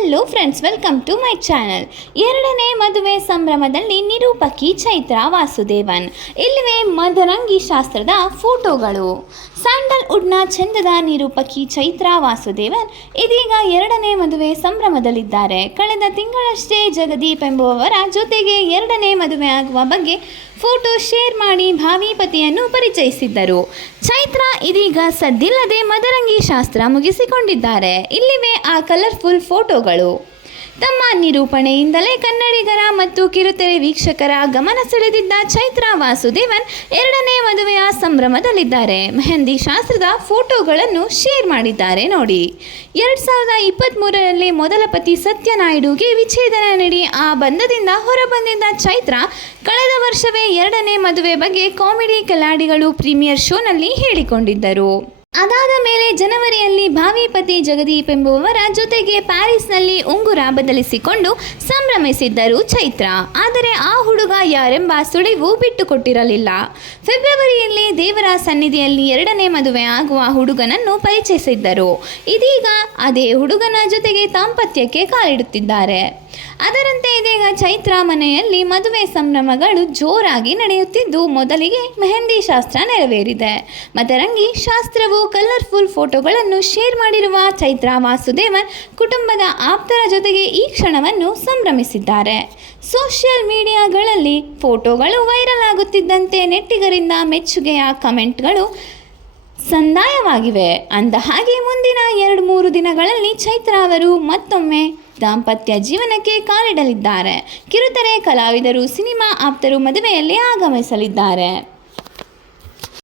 Hello friends welcome to my channel ಎರಡನೇ ಮದುವೆ ಸಂಭ್ರಮದಲ್ಲಿ ನಿರೂಪಕಿ ಚೈತ್ರ ವಾಸುದೇವನ್. ಇಲ್ಲಿವೆ ಮದರಂಗಿ ಶಾಸ್ತ್ರದ ಫೋಟೋಗಳು. ಸ್ಯಾಂಡಲ್ವುಡ್ನ ಚಂದದ ನಿರೂಪಕಿ ಚೈತ್ರ ವಾಸುದೇವನ್ ಇದೀಗ ಎರಡನೇ ಮದುವೆ ಸಂಭ್ರಮದಲ್ಲಿದ್ದಾರೆ. ಕಳೆದ ತಿಂಗಳಷ್ಟೇ ಜಗದೀಪ್ ಎಂಬುವವರ ಜೊತೆಗೆ ಎರಡನೇ ಮದುವೆ ಆಗುವ ಬಗ್ಗೆ ಫೋಟೋ ಶೇರ್ ಮಾಡಿ ಭಾವಿ ಪತಿಯನ್ನು ಪರಿಚಯಿಸಿದ್ದರು. ಚೈತ್ರ ಇದೀಗ ಸದ್ದಿಲ್ಲದೆ ಮದರಂಗಿ ಶಾಸ್ತ್ರ ಮುಗಿಸಿಕೊಂಡಿದ್ದಾರೆ. ಇಲ್ಲಿವೆ ಆ ಕಲರ್ಫುಲ್ ಫೋಟೋಗಳು ತಮ್ಮ ನಿರೂಪಣೆಯಿಂದಲೇ ಕನ್ನಡಿಗರ ಮತ್ತು ಕಿರುತೆರೆ ವೀಕ್ಷಕರ ಗಮನ ಸೆಳೆದಿದ್ದ ಚೈತ್ರ ವಾಸುದೇವನ್ ಎರಡನೇ ಮದುವೆಯ ಸಂಭ್ರಮದಲ್ಲಿದ್ದಾರೆ. ಮೆಹಂದಿ ಶಾಸ್ತ್ರದ ಫೋಟೋಗಳನ್ನು ಶೇರ್ ಮಾಡಿದ್ದಾರೆ. ನೋಡಿ, ಎರಡು ಸಾವಿರದ ಇಪ್ಪತ್ತ್ಮೂರರಲ್ಲಿ ಮೊದಲ ಪತಿ ಸತ್ಯನಾಯ್ಡುಗೆ ವಿಚ್ಛೇದನ ನೀಡಿ ಆ ಬಂಧದಿಂದ ಹೊರಬಂದಿದ್ದ ಚೈತ್ರ ಕಳೆದ ವರ್ಷವೇ ಎರಡನೇ ಮದುವೆ ಬಗ್ಗೆ ಕಾಮಿಡಿ ಕಲಾಡಿಗಳು ಪ್ರೀಮಿಯರ್ ಶೋನಲ್ಲಿ ಹೇಳಿಕೊಂಡಿದ್ದರು. ಅದಾದ ಮೇಲೆ ಜನವರಿಯಲ್ಲಿ ಭಾವಿ ಪತಿ ಜಗದೀಪ್ ಎಂಬುವವರ ಜೊತೆಗೆ ಪ್ಯಾರಿಸ್ನಲ್ಲಿ ಉಂಗುರ ಬದಲಿಸಿಕೊಂಡು ಸಂಭ್ರಮಿಸಿದ್ದರು ಚೈತ್ರ. ಆದರೆ ಆ ಹುಡುಗ ಯಾರೆಂಬ ಸುಳಿವು ಬಿಟ್ಟುಕೊಟ್ಟಿರಲಿಲ್ಲ. ಫೆಬ್ರವರಿಯಲ್ಲಿ ದೇವರ ಸನ್ನಿಧಿಯಲ್ಲಿ ಎರಡನೇ ಮದುವೆ ಆಗುವ ಹುಡುಗನನ್ನು ಪರಿಚಯಿಸಿದ್ದರು. ಇದೀಗ ಅದೇ ಹುಡುಗನ ಜೊತೆಗೆ ದಾಂಪತ್ಯಕ್ಕೆ ಕಾಲಿಡುತ್ತಿದ್ದಾರೆ. ಅದರಂತೆ ಇದೀಗ ಚೈತ್ರ ಮನೆಯಲ್ಲಿ ಮದುವೆ ಸಂಭ್ರಮಗಳು ಜೋರಾಗಿ ನಡೆಯುತ್ತಿದ್ದು, ಮೊದಲಿಗೆ ಮೆಹಂದಿ ಶಾಸ್ತ್ರ ನೆರವೇರಿದೆ. ಮದರಂಗಿ ಶಾಸ್ತ್ರವು ಕಲರ್ಫುಲ್ ಫೋಟೋಗಳನ್ನು ಶೇರ್ ಮಾಡಿರುವ ಚೈತ್ರ ವಾಸುದೇವನ್ ಕುಟುಂಬದ ಆಪ್ತರ ಜೊತೆಗೆ ಈ ಕ್ಷಣವನ್ನು ಸಂಭ್ರಮಿಸಿದ್ದಾರೆ. ಸೋಷಿಯಲ್ ಮೀಡಿಯಾಗಳಲ್ಲಿ ಫೋಟೋಗಳು ವೈರಲ್ ಆಗುತ್ತಿದ್ದಂತೆ ನೆಟ್ಟಿಗರಿಂದ ಮೆಚ್ಚುಗೆಯ ಕಮೆಂಟ್ಗಳು ಸಂದಾಯವಾಗಿವೆ. ಅಂದ ಹಾಗೆ ಮುಂದಿನ ಎರಡು ಮೂರು ದಿನಗಳಲ್ಲಿ ಚೈತ್ರ ಅವರು ಮತ್ತೊಮ್ಮೆ ದಾಂಪತ್ಯ ಜೀವನಕ್ಕೆ ಕಾಲಿಡಲಿದ್ದಾರೆ ಕಿರುತೆರೆ ಕಲಾವಿದರು ಸಿನಿಮಾ ಆಪ್ತರು ಮದುವೆಯಲ್ಲಿ ಆಗಮಿಸಲಿದ್ದಾರೆ